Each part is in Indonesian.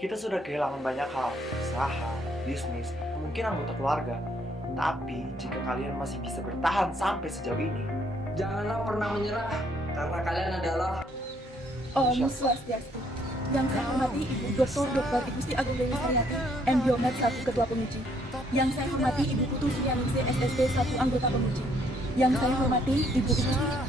Kita sudah kehilangan banyak hal, usaha, bisnis, mungkin anggota keluarga. Tapi jika kalian masih bisa bertahan sampai sejauh ini, Janganlah pernah menyerah, karena kalian adalah Om Swastiastu. Yang saya hormati Ibu Dr. Dr. Igusti Agung Dewi Sariati, MDiomed selaku Ketua Penguji. Yang saya hormati Ibu Putu Srianingsih SSD selaku Anggota Penguji. Yang saya hormati Ibu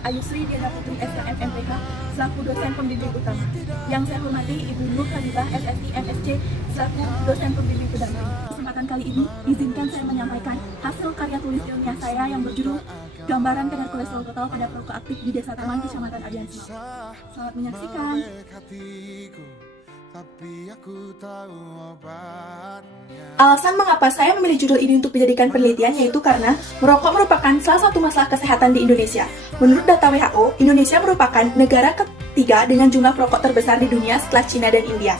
Ayusri Diana Putri SKM MPH selaku Dosen Pembimbing Utama. Yang saya hormati Ibu Nur Khalifah SSI MSc selaku Dosen Pembimbing Pendamping. Kesempatan kali ini, izinkan saya menyampaikan hasil karya tulis ilmiah saya yang berjudul Gambaran Kadar Kolesterol Total pada Perokok Aktif di Desa Taman, Kecamatan Abian Semal. Selamat menyaksikan. Alasan mengapa saya memilih judul ini untuk dijadikan penelitian yaitu karena merokok merupakan salah satu masalah kesehatan di Indonesia. Menurut data WHO, Indonesia merupakan negara ketiga dengan jumlah perokok terbesar di dunia setelah Cina dan India.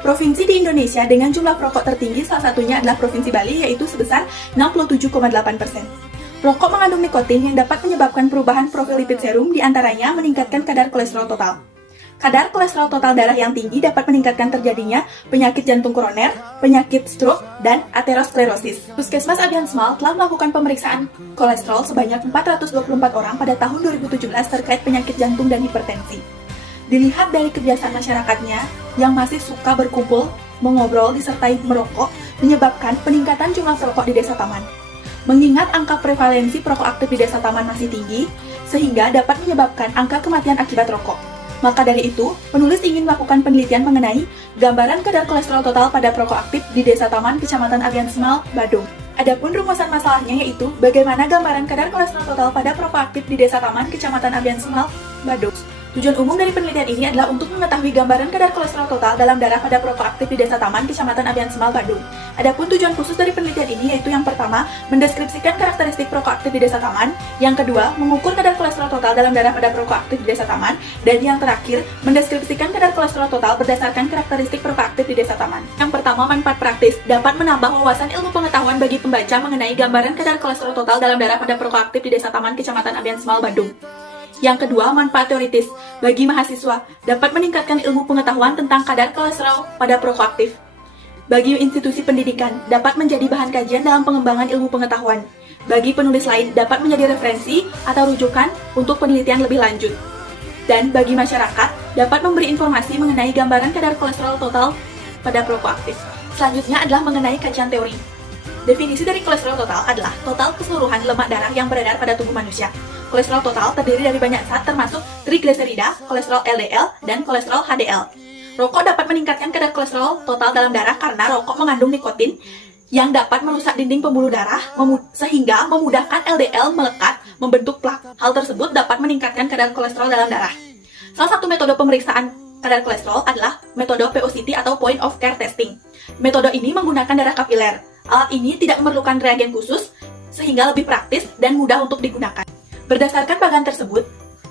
Provinsi di Indonesia dengan jumlah perokok tertinggi salah satunya adalah Provinsi Bali yaitu sebesar 67,8%. Rokok mengandung nikotin yang dapat menyebabkan perubahan profil lipid serum, diantaranya meningkatkan kadar kolesterol total. Kadar kolesterol total darah yang tinggi dapat meningkatkan terjadinya penyakit jantung koroner, penyakit stroke, dan aterosklerosis. Puskesmas Abian Semal telah melakukan pemeriksaan kolesterol sebanyak 424 orang pada tahun 2017 terkait penyakit jantung dan hipertensi. Dilihat dari kebiasaan masyarakatnya yang masih suka berkumpul, mengobrol, disertai merokok, menyebabkan peningkatan jumlah perokok di Desa Taman. Mengingat angka prevalensi perokok aktif di Desa Taman masih tinggi, sehingga dapat menyebabkan angka kematian akibat rokok. Maka dari itu, penulis ingin melakukan penelitian mengenai gambaran kadar kolesterol total pada perokok aktif di Desa Taman, Kecamatan Abian Semal, Badung. Adapun rumusan masalahnya yaitu bagaimana gambaran kadar kolesterol total pada perokok aktif di Desa Taman, Kecamatan Abian Semal, Badung. Tujuan umum dari penelitian ini adalah untuk mengetahui gambaran kadar kolesterol total dalam darah pada perokok aktif di Desa Taman, Kecamatan Abian Semal, Badung. Adapun tujuan khusus dari penelitian ini yaitu yang pertama, mendeskripsikan karakteristik perokok aktif di Desa Taman, yang kedua, mengukur kadar kolesterol total dalam darah pada perokok aktif di Desa Taman, dan yang terakhir, mendeskripsikan kadar kolesterol total berdasarkan karakteristik perokok aktif di Desa Taman. Yang pertama, manfaat praktis, dapat menambah wawasan ilmu pengetahuan bagi pembaca mengenai gambaran kadar kolesterol total dalam darah pada perokok aktif di Desa Taman, Kecamatan Abian Semal, Badung. Yang kedua, manfaat teoritis bagi mahasiswa dapat meningkatkan ilmu pengetahuan tentang kadar kolesterol pada perokok aktif. Bagi institusi pendidikan dapat menjadi bahan kajian dalam pengembangan ilmu pengetahuan. Bagi penulis lain dapat menjadi referensi atau rujukan untuk penelitian lebih lanjut. Dan bagi masyarakat dapat memberi informasi mengenai gambaran kadar kolesterol total pada perokok aktif. Selanjutnya adalah mengenai kajian teori. Definisi dari kolesterol total adalah total keseluruhan lemak darah yang beredar pada tubuh manusia. Kolesterol total terdiri dari banyak zat termasuk trigliserida, kolesterol LDL, dan kolesterol HDL. Rokok dapat meningkatkan kadar kolesterol total dalam darah karena rokok mengandung nikotin yang dapat merusak dinding pembuluh darah sehingga memudahkan LDL melekat membentuk plak. Hal tersebut dapat meningkatkan kadar kolesterol dalam darah. Salah satu metode pemeriksaan kadar kolesterol adalah metode POCT atau Point of Care Testing. Metode ini menggunakan darah kapiler. Alat ini tidak memerlukan reagen khusus sehingga lebih praktis dan mudah untuk digunakan. Berdasarkan bagan tersebut,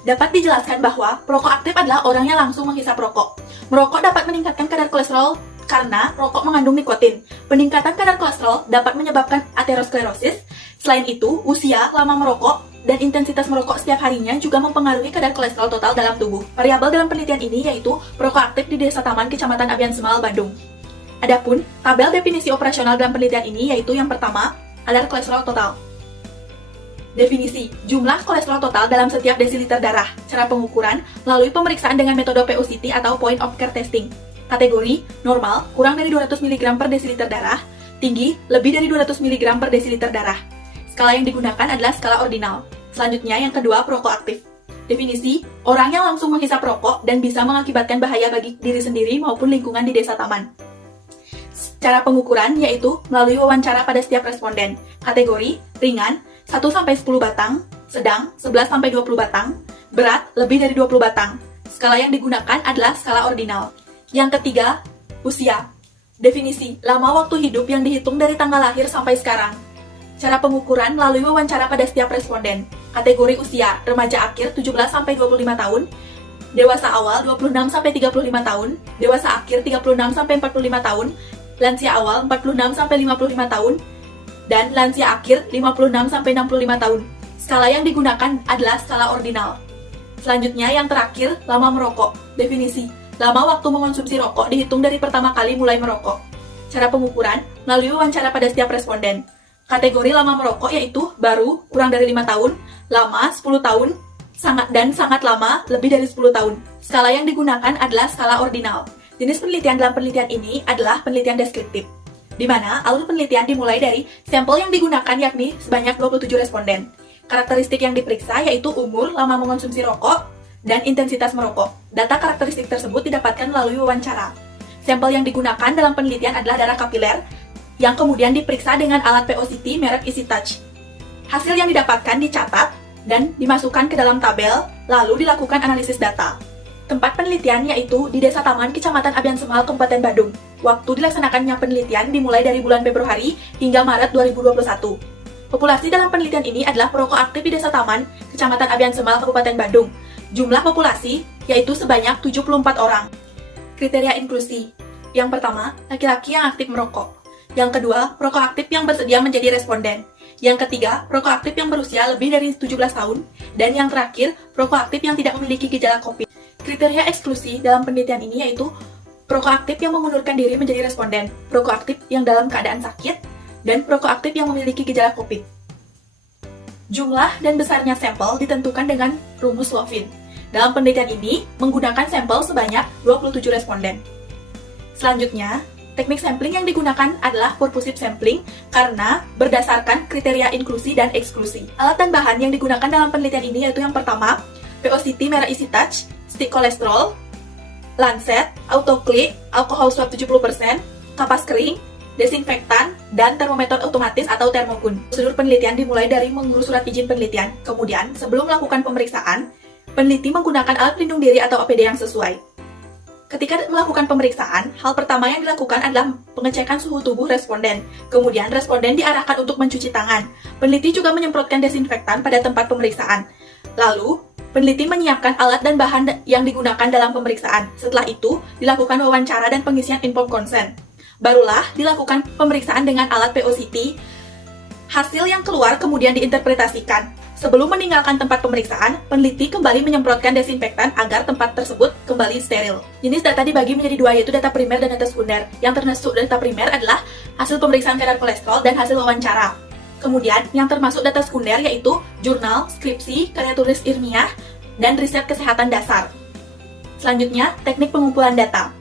dapat dijelaskan bahwa perokok aktif adalah orang yang langsung menghisap rokok. Merokok dapat meningkatkan kadar kolesterol karena rokok mengandung nikotin. Peningkatan kadar kolesterol dapat menyebabkan aterosklerosis. Selain itu, usia, lama merokok, dan intensitas merokok setiap harinya juga mempengaruhi kadar kolesterol total dalam tubuh. Variabel dalam penelitian ini yaitu perokok aktif di Desa Taman, Kecamatan Abian Semal, Badung. Adapun tabel definisi operasional dalam penelitian ini yaitu yang pertama, kadar kolesterol total. Definisi, jumlah kolesterol total dalam setiap desiliter darah. Cara pengukuran, melalui pemeriksaan dengan metode POCT atau Point of Care Testing. Kategori, normal, kurang dari 200 mg per desiliter darah. Tinggi, lebih dari 200 mg per desiliter darah. Skala yang digunakan adalah skala ordinal. Selanjutnya, yang kedua, perokok aktif. Definisi, orang yang langsung menghisap rokok dan bisa mengakibatkan bahaya bagi diri sendiri maupun lingkungan di Desa Taman. Cara pengukuran yaitu melalui wawancara pada setiap responden. Kategori, ringan, 1-10 batang, sedang 11-20 batang, berat lebih dari 20 batang. Skala yang digunakan adalah skala ordinal. Yang ketiga, usia. Definisi, lama waktu hidup yang dihitung dari tanggal lahir sampai sekarang. Cara pengukuran melalui wawancara pada setiap responden. Kategori usia, remaja akhir 17-25 tahun, dewasa awal 26-35 tahun, dewasa akhir 36-45 tahun, lansia awal 46-55 tahun, dan lansia akhir 56-65 tahun. Skala yang digunakan adalah skala ordinal. Selanjutnya yang terakhir, lama merokok. Definisi, Lama waktu mengonsumsi rokok dihitung dari pertama kali mulai merokok. Cara pengukuran melalui wawancara pada setiap responden. Kategori lama merokok yaitu baru, kurang dari 5 tahun, lama, 10 tahun, sangat lama, lebih dari 10 tahun. Skala yang digunakan adalah skala ordinal. Jenis penelitian dalam penelitian ini adalah penelitian deskriptif, di mana alur penelitian dimulai dari sampel yang digunakan yakni sebanyak 27 responden. Karakteristik yang diperiksa yaitu umur, lama mengonsumsi rokok, dan intensitas merokok. Data karakteristik tersebut didapatkan melalui wawancara. Sampel yang digunakan dalam penelitian adalah darah kapiler, yang kemudian diperiksa dengan alat POCT merek EasyTouch. Hasil yang didapatkan dicatat dan dimasukkan ke dalam tabel, lalu dilakukan analisis data. Tempat penelitian yaitu di Desa Taman, Kecamatan Abian Semal, Kabupaten Badung. Waktu dilaksanakannya penelitian dimulai dari bulan Februari hingga Maret 2021. Populasi dalam penelitian ini adalah perokok aktif di Desa Taman, Kecamatan Abian Semal, Kabupaten Badung. Jumlah populasi yaitu sebanyak 74 orang. Kriteria inklusi. Yang pertama, laki-laki yang aktif merokok. Yang kedua, perokok aktif yang bersedia menjadi responden. Yang ketiga, perokok aktif yang berusia lebih dari 17 tahun. Dan yang terakhir, perokok aktif yang tidak memiliki gejala COVID. Kriteria eksklusi dalam penelitian ini yaitu perokok aktif yang mengundurkan diri menjadi responden, perokok aktif yang dalam keadaan sakit, dan perokok aktif yang memiliki gejala COVID. Jumlah dan besarnya sampel ditentukan dengan rumus Lovin. Dalam penelitian ini menggunakan sampel sebanyak 27 responden. Selanjutnya, teknik sampling yang digunakan adalah purposive sampling karena berdasarkan kriteria inklusi dan eksklusi. Alat dan bahan yang digunakan dalam penelitian ini yaitu yang pertama, POCT merek EasyTouch, stick kolesterol, lancet, autoclick, alkohol swab 70%, kapas kering, desinfektan, dan termometer otomatis atau termogun. Prosedur penelitian dimulai dari mengurus surat izin penelitian. Kemudian, sebelum melakukan pemeriksaan, peneliti menggunakan alat pelindung diri atau APD yang sesuai. Ketika melakukan pemeriksaan, hal pertama yang dilakukan adalah pengecekan suhu tubuh responden. Kemudian, responden diarahkan untuk mencuci tangan. Peneliti juga menyemprotkan desinfektan pada tempat pemeriksaan. Lalu, peneliti menyiapkan alat dan bahan yang digunakan dalam pemeriksaan. Setelah itu, dilakukan wawancara dan pengisian informed consent. Barulah dilakukan pemeriksaan dengan alat POCT. Hasil yang keluar kemudian diinterpretasikan. Sebelum meninggalkan tempat pemeriksaan, peneliti kembali menyemprotkan desinfektan agar tempat tersebut kembali steril. Jenis data dibagi menjadi dua, yaitu data primer dan data sekunder. Yang termasuk data primer adalah hasil pemeriksaan kadar kolesterol dan hasil wawancara. Kemudian, yang termasuk data sekunder yaitu jurnal, skripsi, karya tulis ilmiah, dan riset kesehatan dasar. Selanjutnya, teknik pengumpulan data.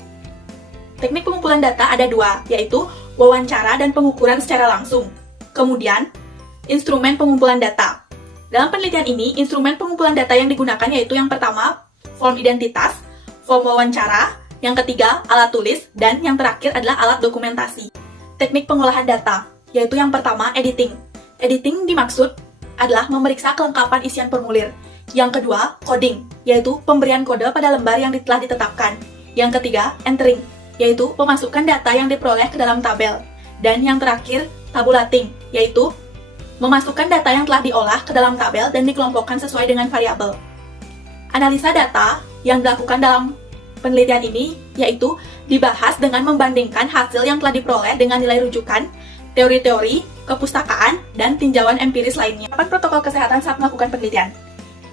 Teknik pengumpulan data ada dua, yaitu wawancara dan pengukuran secara langsung. Kemudian, instrumen pengumpulan data. Dalam penelitian ini, instrumen pengumpulan data yang digunakan yaitu yang pertama, form identitas, form wawancara, yang ketiga, alat tulis, dan yang terakhir adalah alat dokumentasi. Teknik pengolahan data, yaitu yang pertama, editing. Editing dimaksud adalah memeriksa kelengkapan isian formulir. Yang kedua, coding, yaitu pemberian kode pada lembar yang telah ditetapkan. Yang ketiga, entering, yaitu pemasukan data yang diperoleh ke dalam tabel. Dan yang terakhir, tabulating, yaitu memasukkan data yang telah diolah ke dalam tabel dan dikelompokkan sesuai dengan variabel. Analisa data yang dilakukan dalam penelitian ini yaitu dibahas dengan membandingkan hasil yang telah diperoleh dengan nilai rujukan, teori-teori, kepustakaan, dan tinjauan empiris lainnya. 8 protokol kesehatan saat melakukan penelitian.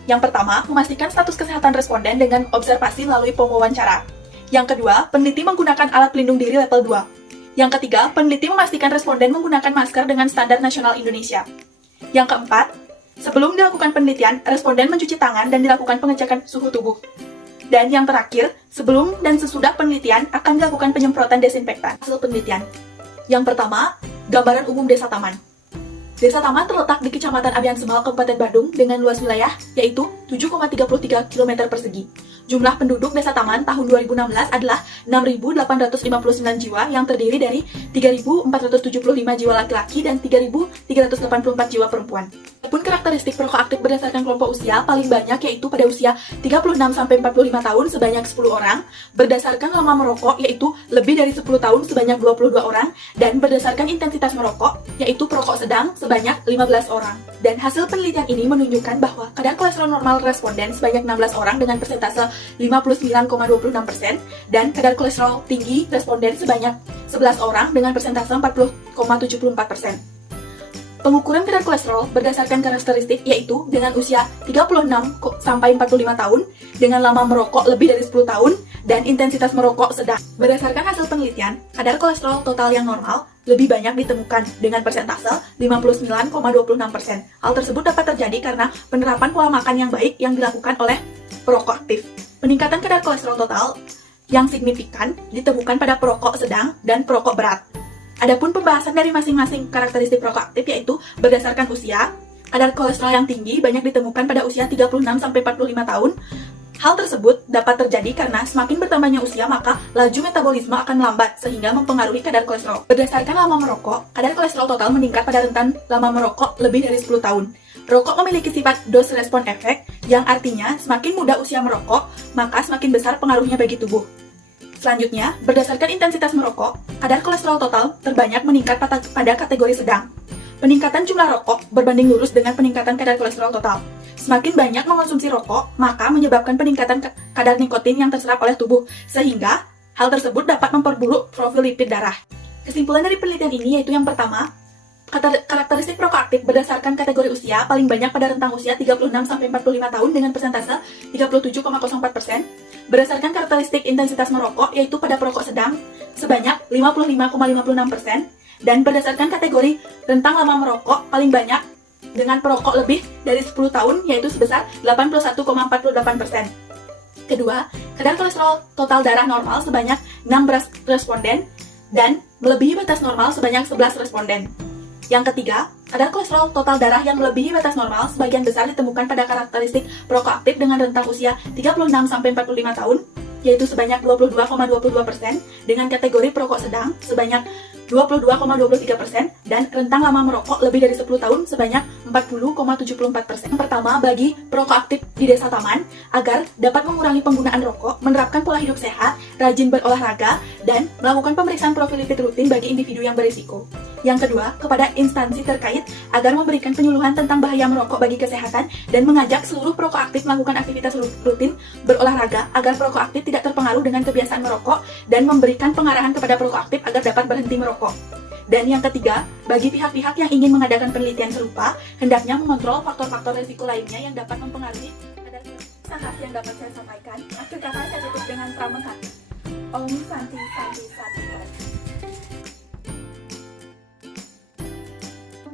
Yang pertama, memastikan status kesehatan responden dengan observasi melalui pewawancara. Yang kedua, peneliti menggunakan alat pelindung diri level 2. Yang ketiga, peneliti memastikan responden menggunakan masker dengan standar nasional Indonesia. Yang keempat, sebelum dilakukan penelitian, responden mencuci tangan dan dilakukan pengecekan suhu tubuh. Dan yang terakhir, sebelum dan sesudah penelitian akan dilakukan penyemprotan desinfektan. Hasil penelitian. Yang pertama, gambaran umum Desa Taman. Desa Taman terletak di Kecamatan Abian Semal, Kabupaten Badung dengan luas wilayah yaitu 7,33 km persegi. Jumlah penduduk Desa Taman tahun 2016 adalah 6.859 jiwa yang terdiri dari 3.475 jiwa laki-laki dan 3.384 jiwa perempuan. Adapun karakteristik perokok aktif berdasarkan kelompok usia paling banyak yaitu pada usia 36-45 tahun sebanyak 10 orang, berdasarkan lama merokok yaitu lebih dari 10 tahun sebanyak 22 orang, dan berdasarkan intensitas merokok yaitu perokok sedang sebanyak 15 orang. Dan hasil penelitian ini menunjukkan bahwa kadar kolesterol normal responden sebanyak 16 orang dengan persentase 59,26% dan kadar kolesterol tinggi responden sebanyak 11 orang dengan persentase 40,74%. Pengukuran kadar kolesterol berdasarkan karakteristik yaitu dengan usia 36 sampai 45 tahun, dengan lama merokok lebih dari 10 tahun, dan intensitas merokok sedang. Berdasarkan hasil penelitian, kadar kolesterol total yang normal lebih banyak ditemukan dengan persentase 59,26%. Hal tersebut dapat terjadi karena penerapan pola makan yang baik yang dilakukan oleh perokok aktif. Peningkatan kadar kolesterol total yang signifikan ditemukan pada perokok sedang dan perokok berat. Adapun pembahasan dari masing-masing karakteristik perokok aktif yaitu berdasarkan usia, kadar kolesterol yang tinggi banyak ditemukan pada usia 36 sampai 45 tahun. Hal tersebut dapat terjadi karena semakin bertambahnya usia maka laju metabolisme akan melambat sehingga mempengaruhi kadar kolesterol. Berdasarkan lama merokok, kadar kolesterol total meningkat pada rentan lama merokok lebih dari 10 tahun. Rokok memiliki sifat dose respon efek yang artinya semakin muda usia merokok maka semakin besar pengaruhnya bagi tubuh. Selanjutnya, berdasarkan intensitas merokok, kadar kolesterol total terbanyak meningkat pada kategori sedang. Peningkatan jumlah rokok berbanding lurus dengan peningkatan kadar kolesterol total. Semakin banyak mengonsumsi rokok, maka menyebabkan peningkatan kadar nikotin yang terserap oleh tubuh, sehingga hal tersebut dapat memperburuk profil lipid darah. Kesimpulan dari penelitian ini yaitu yang pertama, karakteristik perokok aktif berdasarkan kategori usia paling banyak pada rentang usia 36 sampai 45 tahun dengan persentase 37,04%. Berdasarkan karakteristik intensitas merokok yaitu pada perokok sedang sebanyak 55,56%, dan berdasarkan kategori rentang lama merokok paling banyak dengan perokok lebih dari 10 tahun yaitu sebesar 81,48%. Kedua, kadar kolesterol total darah normal sebanyak 6 responden dan melebihi batas normal sebanyak 11 responden. Yang ketiga, kadar kolesterol total darah yang melebihi batas normal sebagian besar ditemukan pada karakteristik perokok aktif dengan rentang usia 36 sampai 45 tahun, yaitu sebanyak 22,22%, dengan kategori perokok sedang sebanyak 22,23%, dan rentang lama merokok lebih dari 10 tahun sebanyak 40,74%. Yang pertama, bagi perokok aktif di desa Taman, agar dapat mengurangi penggunaan rokok, menerapkan pola hidup sehat, rajin berolahraga, dan melakukan pemeriksaan profil lipid rutin bagi individu yang berisiko. Yang kedua, kepada instansi terkait agar memberikan penyuluhan tentang bahaya merokok bagi kesehatan dan mengajak seluruh perokok aktif melakukan aktivitas rutin berolahraga agar perokok aktif tidak terpengaruh dengan kebiasaan merokok dan memberikan pengarahan kepada perokok aktif agar dapat berhenti merokok. Dan yang ketiga, bagi pihak-pihak yang ingin mengadakan penelitian serupa, hendaknya mengontrol faktor-faktor risiko lainnya yang dapat mempengaruhi kadar kolesterol yang dapat saya sampaikan. Akhir kata saya tutup dengan pramengkati. Om Santi Santi Santi.